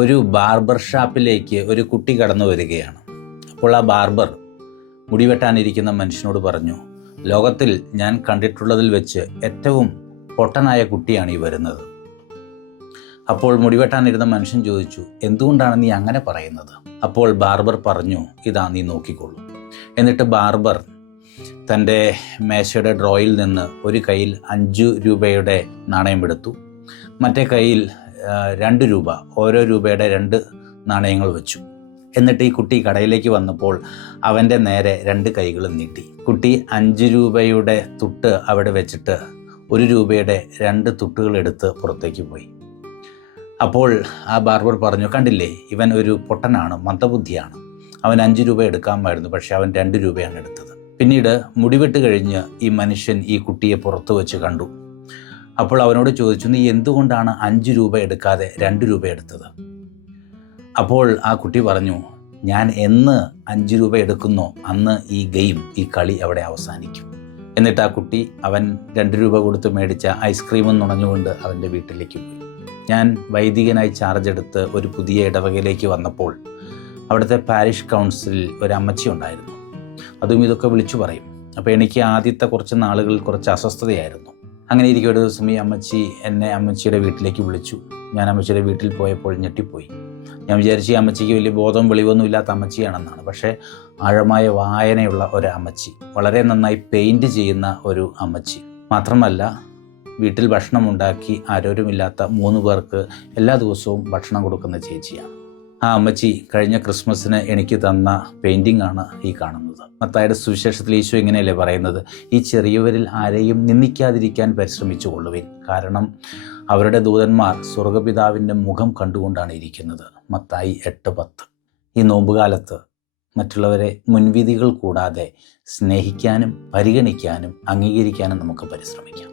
ഒരു ബാർബർ ഷാപ്പിലേക്ക് ഒരു കുട്ടി കടന്നു വരികയാണ്. അപ്പോൾ ആ ബാർബർ മുടി വെട്ടാനിരിക്കുന്ന മനുഷ്യനോട് പറഞ്ഞു, ലോകത്തിൽ ഞാൻ കണ്ടിട്ടുള്ളതിൽ വെച്ച് ഏറ്റവും പൊട്ടനായ കുട്ടിയാണ് ഈ വരുന്നത്. അപ്പോൾ മുടിവെട്ടാനിരുന്ന മനുഷ്യൻ ചോദിച്ചു, എന്തുകൊണ്ടാണ് നീ അങ്ങനെ പറയുന്നത്? അപ്പോൾ ബാർബർ പറഞ്ഞു, ഇതാ നീ നോക്കിക്കൊള്ളൂ. എന്നിട്ട് ബാർബർ തൻ്റെ മേശയുടെ ഡ്രോയിൽ നിന്ന് ഒരു കയ്യിൽ 5 രൂപയുടെ നാണയം എടുത്തു, മറ്റേ കയ്യിൽ 2 രൂപ, ഓരോ രൂപയുടെ 2 നാണയങ്ങൾ വെച്ചു. എന്നിട്ട് ഈ കുട്ടി കടയിലേക്ക് വന്നപ്പോൾ അവൻ്റെ നേരെ 2 കൈകളും നീട്ടി. കുട്ടി 5 രൂപയുടെ തുട്ട് അവിടെ വെച്ചിട്ട് 1 രൂപയുടെ 2 തുട്ടുകൾ എടുത്ത് പുറത്തേക്ക് പോയി. അപ്പോൾ ആ ബാർബർ പറഞ്ഞു, കണ്ടില്ലേ, ഇവൻ ഒരു പൊട്ടനാണ്, മന്ദബുദ്ധിയാണ്. അവൻ 5 രൂപ എടുക്കാമായിരുന്നു, പക്ഷെ അവൻ 2 രൂപയാണ് എടുത്തത്. പിന്നീട് മുടിവെട്ട് കഴിഞ്ഞ് ഈ മനുഷ്യൻ ഈ കുട്ടിയെ പുറത്ത് വെച്ച് കണ്ടു. അപ്പോൾ അവനോട് ചോദിച്ചു, നീ എന്തുകൊണ്ടാണ് 5 രൂപ എടുക്കാതെ 2 രൂപ എടുത്തത്? അപ്പോൾ ആ കുട്ടി പറഞ്ഞു, ഞാൻ എന്ന് 5 രൂപ എടുക്കുന്നോ അന്ന് ഈ ഗെയിം, ഈ കളി അവിടെ അവസാനിക്കും. എന്നിട്ട് ആ കുട്ടി അവൻ 2 രൂപ കൊടുത്ത് മേടിച്ച ഐസ്ക്രീമും നുണഞ്ഞുകൊണ്ട് അവൻ്റെ വീട്ടിലേക്ക് പോയി. ഞാൻ വൈദികനായി ചാർജ് എടുത്ത് ഒരു പുതിയ ഇടവകയിലേക്ക് വന്നപ്പോൾ അവിടുത്തെ പാരിഷ് കൗൺസിലിൽ ഒരു അമ്മച്ചി ഉണ്ടായിരുന്നു. അതും ഇതൊക്കെ വിളിച്ചു പറയും. അപ്പോൾ എനിക്ക് ആദ്യത്തെ കുറച്ച് നാളുകളിൽ കുറച്ച് അസ്വസ്ഥതയായിരുന്നു. അങ്ങനെ ഇരിക്കും ഒരു ദിവസം ഈ അമ്മച്ചി എന്നെ അമ്മച്ചിയുടെ വീട്ടിലേക്ക് വിളിച്ചു. ഞാൻ അമ്മച്ചിയുടെ വീട്ടിൽ പോയപ്പോൾ ഞെട്ടിപ്പോയി. ഞാൻ വിചാരിച്ചു ഈ അമ്മച്ചിക്ക് വലിയ ബോധം വെളിവൊന്നും ഇല്ലാത്ത അമ്മച്ചിയാണെന്നാണ്. പക്ഷേ ആഴമായ വായനയുള്ള ഒരു അമ്മച്ചി, വളരെ നന്നായി പെയിൻറ് ചെയ്യുന്ന ഒരു അമ്മച്ചി. മാത്രമല്ല വീട്ടിൽ ഭക്ഷണം ഉണ്ടാക്കി ആരോരുമില്ലാത്ത 3 പേർക്ക് എല്ലാ ദിവസവും ഭക്ഷണം കൊടുക്കുന്ന ചേച്ചിയാണ്. ആ അമ്മച്ചി കഴിഞ്ഞ ക്രിസ്മസിന് എനിക്ക് തന്ന പെയിൻറ്റിംഗ് ആണ് ഈ കാണുന്നത്. മത്തായിയുടെ സുവിശേഷത്തിൽ ഈശോ ഇങ്ങനെയല്ലേ പറയുന്നത്, ഈ ചെറിയവരിൽ ആരെയും നിന്ദിക്കാതിരിക്കാൻ പരിശ്രമിച്ചു കൊള്ളുവിൻ, കാരണം അവരുടെ ദൂതന്മാർ സ്വർഗപിതാവിൻ്റെ മുഖം കണ്ടുകൊണ്ടാണ് ഇരിക്കുന്നത്. മത്തായി 8:10. ഈ നോമ്പുകാലത്ത് മറ്റുള്ളവരെ മുൻവിധികൾ കൂടാതെ സ്നേഹിക്കാനും പരിഗണിക്കാനും അംഗീകരിക്കാനും നമുക്ക് പരിശ്രമിക്കാം.